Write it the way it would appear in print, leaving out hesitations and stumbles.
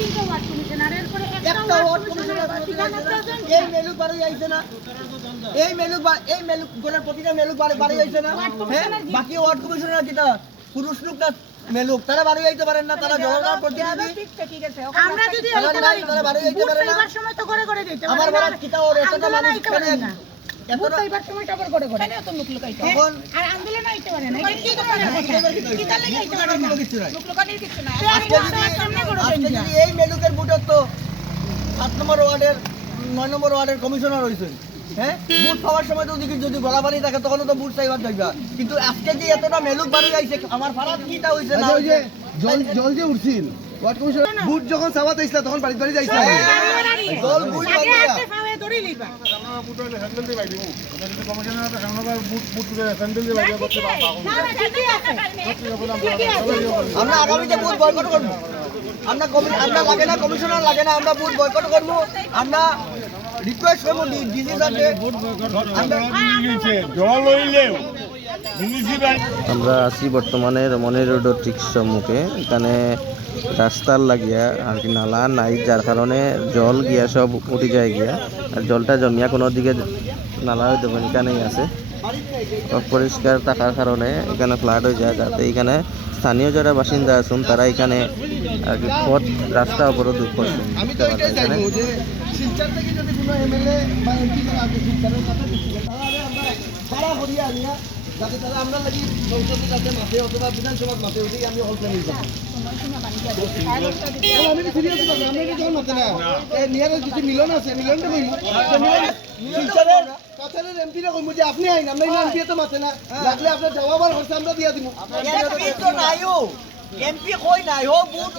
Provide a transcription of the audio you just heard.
তিনটা ward commissioner এরপরে একটা ওয়ার্ড কমিশনার এই মেলুক বাড়ি আইছে না, এই মেলুক গোলার প্রতিটা মেলুক বাড়ি আইছে না। হ্যাঁ, বাকি ওয়ার্ড কমিশনার কিটা পুরুষ লোক না মেলুক, তারা বাড়ি আইতে পারেন না, তারা জনগণের প্রতিনিধি। আমরা যদি তারা বাড়ি আইতে পারে না। এবার সময় তো করে করে দিতে আমার বাড়ি কিটা ওর এতটা মানুষ এখানে এতটা এবার সময় তো করে করে এত লোক লুকাইতে তখন আর আন্দোলন আইতে পারে না এটা কি করে কি তার লাগি আইতে পারে না লোক লুকানির কিছু না আজকে যদি এই মেলুকের বুটের তো 7 নম্বর ওয়ার্ডের 9 নম্বর ওয়ার্ডের কমিশনার হয়েছে। হ্যাঁ, বুট পাওয়ার সময় তো ওদিকে যদি গলাবাড়ি থাকে তখন তো বুট চাইবার থাকবে, কিন্তু আজকে যে এতটা মেলুক বাড়ি আইছে আমার ফারাত কিটা হইছে না। ওই যে জল যে উঠছিল ওয়ার্ড কমিশনার বুট যখন সাবাত আইছিল তখন বাড়ি বাড়ি যাইছিল জল বুট আগে লাগিয়া হাতে পাবে ধরে লিবা আমরা বুট হ্যান্ডেল দিয়ে বাইদিমু যদি কমিশনার সামনে বুট হ্যান্ডেল দিয়ে বাইদিমু করতে পারবো না না ঠিকই আছে আমরা আগামীতে বুট বয়কট করব। আমরা লাগে না কমিশনার লাগে না, আমরা বুট বয়কট করব। আমরা রিকোয়েস্ট করব ডিসি সাথে জল হইলেও আমরা আছি বর্তমানে রমণী রোডের ঠিক সম্মুখে। এখানে রাস্তার লাগিয়া আর কি নালা নাই, যার কারণে জল গিয়া সব উঠে যায় গিয়া, আর জলটা জমিয়া কোনো দিকে নালা হয়ে দেবেন এখানেই আছে। অপরিষ্কার থাকার কারণে এখানে ফ্লাড হয়ে যায়, যাতে এখানে স্থানীয় যারা বাসিন্দা আছেন তারা এখানে আর কি পথ রাস্তা অবরোধ করছেন। আমি তো এটাই চাইবো যে শিলচর থেকে যদি কোনো এমএলএ বা এমপি যারা আছে শিলচরের কথা তাহলে আমরা ভাড়া করিয়া আনিয়া যাতে তারা আমরা লাগি সংসদে যাতে মাঠে অথবা বিধানসভার মাঠে উঠেই আমি হল প্ল্যান হিসাবে আমি সিরিয়াস কথা আমরা এটা যখন মাঠে না এই নিয়ারেস্ট কিছু মিলন আছে মিলনটা কইমু শিলচরের কাছারের এমপিরা কইমু যে আপনি আইন আমরা এমপি তো মাঠে না লাগলে আপনার জবাবার খরচ আমরা দিয়া দিমু এমপি তো নাইও, এমপি কই নাই ও বুট